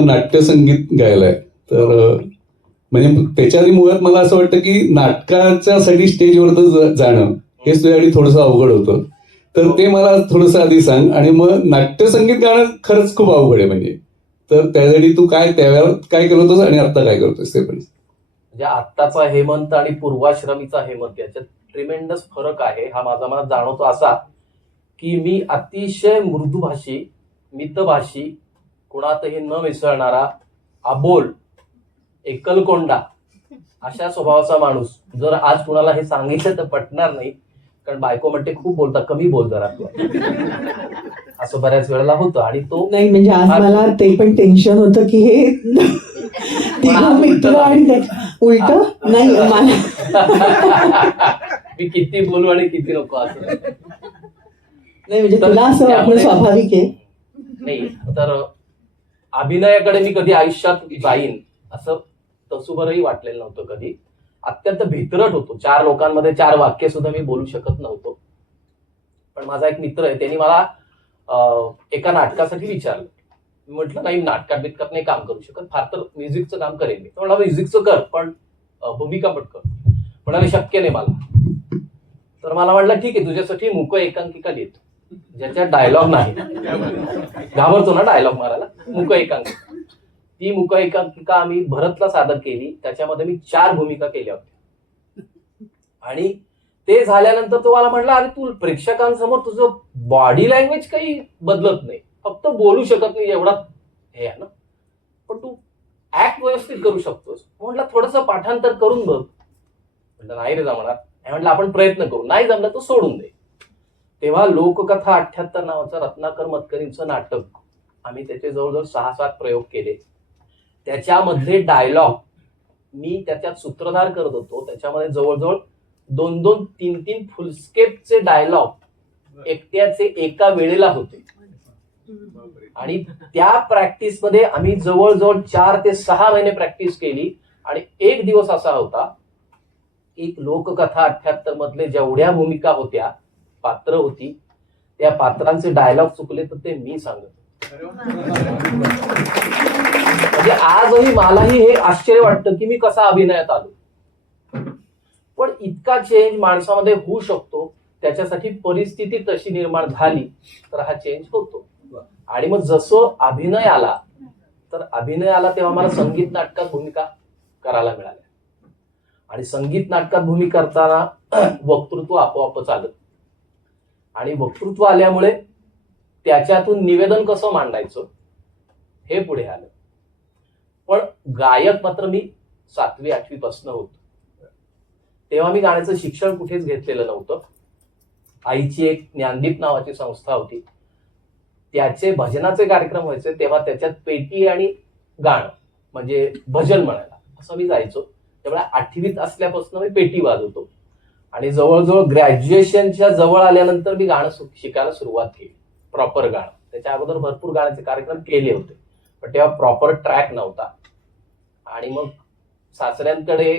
नाट्यसंगीत गायलंय. तर म्हणजे त्याच्या मुळात मला असं वाटतं की नाटकाच्यासाठी स्टेजवर जाणं हे तुझ्यासाठी थोडंसं अवघड होतं. तर ते मला थोडंसं आधी सांग आणि मग नाट्यसंगीत गाणं खरंच खूप अवघड आहे म्हणजे. तर त्यासाठी तू काय त्यावेळेला काय करत होतोस आणि आता काय करतोस ते पण. म्हणजे आत्ताचा हेमंत आणि पूर्वाश्रमीचा हेमंत याच्यात ट्रिमेंडस फरक आहे. हा माझा मनात जाणवतो असा की मी अतिशय मृदुभाषी मितभाषी कुणातही न मिसळणारा अबोल एकलकोंडा अशा स्वभावाचा माणूस. जर आज कुणाला हे सांगितलं तर पटणार नाही कारण बायको म्हणते खूप बोलता कमी बोल जरा तू. असं बऱ्याच वेळेला होतं. आणि तो नाही म्हणजे आज. मला ते पण टेन्शन होतं की हे उलटं आणि उलट? नाही मला मी किती बोलू आणि किती नको असं. नाही म्हणजे तुला असं वाटणं स्वाभाविक आहे. नाही तर अभिनयाकडे मी कधी आयुष्यात जाईन असं तसुभरही वाटलेलं नव्हतं कधी. अत्यंत भितरट होतो. चार लोकांमध्ये चार वाक्य सुद्धा मी बोलू शकत नव्हतो. पण माझा एक मित्र आहे त्यांनी मला एका नाटकासाठी विचारलं. मी म्हटलं नाही नाटकात बिटकात नाही काम करू शकत. फार तर म्युझिकचं काम करेन मी. तो म्युझिकचं कर पण भूमिका पटकर म्हणाले शक्य नाही मला. तर मला वाटलं ठीक आहे तुझ्यासाठी मुक एकांकिका लिहितो ज्याच्यात डायलॉग नाही. घाबरतो ना डायलॉग मारायला. मुक एकांकिका ती मुक एकांकिका आम्ही भरतला सादर केली. त्याच्यामध्ये मी चार भूमिका केल्या होत्या. आणि ते झाल्यानंतर तो मला म्हटला अरे तू प्रेक्षकांसमोर तुझं बॉडी लँग्वेज काही बदलत नाही. फक्त बोलू शकत नाही एवढा हे आहे ना. पण तू ऍक्ट व्यवस्थित करू शकतोस. म्हटलं थोडस पाठांतर करून बघ. म्हटलं नाही रे जमणार. नाही म्हटलं आपण प्रयत्न करू. नाही जमलं तर सोडून दे. तेव्हा लोककथा अठ्याहत्तर नावाचं रत्नाकर मतकरींचं नाटक आम्ही त्याचे जवळजवळ सहा सात प्रयोग केले. त्याच्यामधले डायलॉग मी त्याच्यात सूत्रधार करत होतो. त्याच्यामध्ये जवळजवळ दोन दोन तीन तीन फुलस्केपचे डायलॉग एकट्याचे एका वेळेला होते. आणि त्या प्रॅक्टिसमध्ये आम्ही जवळजवळ चार ते सहा महिने प्रॅक्टिस केली. आणि एक दिवस असा होता एक लोककथा अठ्याहत्तर मधले जेवढ्या भूमिका होत्या पात्र होती. त्या पात्रांचे डायलॉग चुकले तर ते मी सांगत. म्हणजे आजही मलाही हे आश्चर्य वाटतं की मी कसा अभिनयात आलो. पण इतका चेंज माणसामध्ये होऊ शकतो त्याच्यासाठी परिस्थिती तशी निर्माण झाली तर हा चेंज होतो. आणि मग जसं अभिनय आला तर अभिनय आला तेव्हा मला संगीत नाटकात भूमिका करायला मिळाल्या. आणि संगीत नाटकात भूमिका करताना वक्तृत्व आपोआपच आलं. आणि वक्तृत्व आल्यामुळे त्याच्यातून निवेदन कसं मांडायचं हे पुढे आलं. पण गायक मात्र मी सातवी आठवी होतो. तेव्हा मी गाण्याचं शिक्षण कुठेच घेतलेलं नव्हतं. आईची एक ज्ञानदीप नावाची संस्था होती. त्याचे भजनाचे कार्यक्रम व्हायचे तेव्हा त्याच्यात पेटी आणि गाणं म्हणजे भजन म्हणायला. असं मी जायचो. त्यामुळे आठवीत असल्यापासून मी पेटी वाजवतो. आणि जवळजवळ ग्रॅज्युएशनच्या जवळ आल्यानंतर मी गाणं शिकायला सुरुवात केली. प्रॉपर गाणं. त्याच्या अगोदर भरपूर गाण्याचे कार्यक्रम केले होते. पण तेव्हा प्रॉपर ट्रॅक नव्हता. आणि मग सासऱ्यांकडे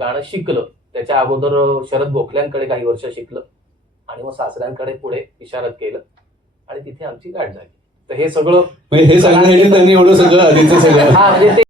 गाणं शिकलं. त्याच्या अगोदर शरद गोखल्यांकडे काही वर्ष शिकलं. आणि मग सासऱ्यांकडे पुढे इशारत केलं. आणि तिथे आमची गाठ झाली. तर हे सगळं हे सांगण्यासाठी त्यांनी एवढं सगळं आधीचं सगळं हा म्हणजे ते